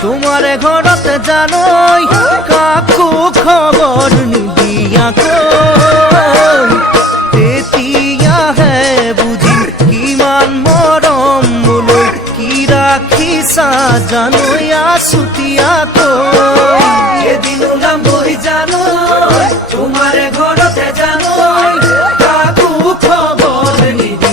তোমাৰে ঘৰতে জানই কাকু খবৰ নিদিয়া তেতিয়া হে বুঝি কিমান মৰম মোলৈ কি ৰাখিছা জানই আছুতিয়া এদিন ওলাম গৈ জানই তোমাৰে ঘৰতে জানই কাকু খবৰ নিদিয়া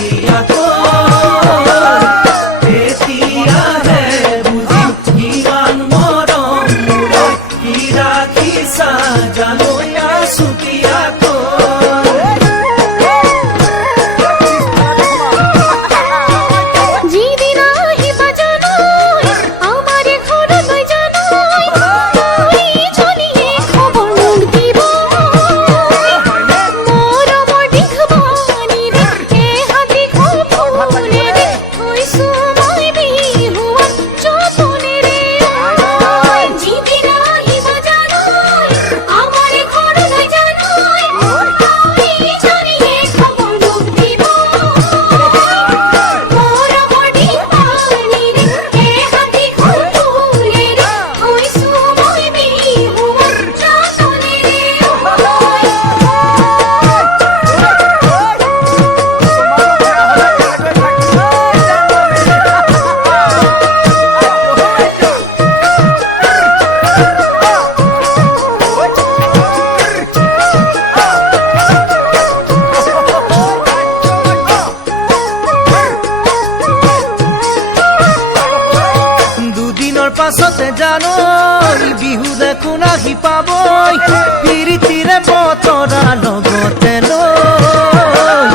পাছতে জানই বিহু দেখোন আহি পাবই পিৰিতিৰে বতৰা লগতে লৈ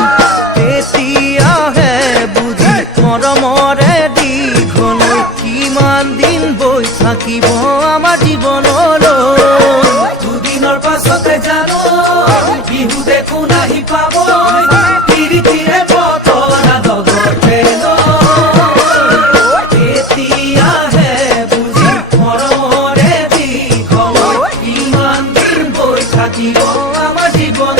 তেতিয়াহে বুজি মৰমৰে দীঘলৈ কিমান দিন বৈ থাকিব আমাৰ জীৱনলৈ দুদিনৰ পাছতে জানই বিহু দেখোন আহি পাবই পিৰিতিৰে বতৰা লগতে জীবন আমাৰ জীবন